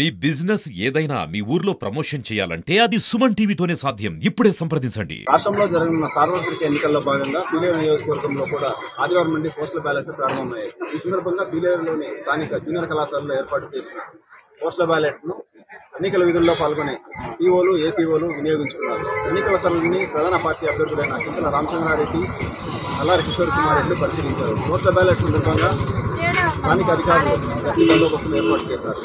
మీ business ఏదైనా మీ ఊర్లో promotion చేయాలంటే అది సుమన్ టీవీతోనే సాధ్యం. ఇప్పుడే సంప్రదించండి. రాష్ట్రంలో జరగనున్న సార్వత్రిక ఎన్నికల్లో భాగంగా పీలేరు నియోజకవర్గంలో కూడా ఆదివారం నుండి పోస్టల్ బ్యాలెట్లు ప్రారంభమయ్యాయి. ఈ సందర్భంగా పీలేరులోని స్థానిక జూనియర్ కళాశాలలో ఏర్పాటు చేసిన పోస్టల్ బ్యాలెట్ను ఎన్నికల విధుల్లో పాల్గొనే ఈఓలు, ఏపీఓలు వినియోగించుకున్నారు. ఎన్నికల సరళిని ప్రధాన పార్టీ అభ్యర్థులైన చింతల రామచంద్రారెడ్డి, నల్లారి కిషోర్ కుమార్ రెడ్డి పరిశీలించారు. పోస్టల్ బ్యాలెట్ సందర్భంగా స్థానిక అధికారులు గట్టి బందోబస్తులు ఏర్పాటు చేశారు.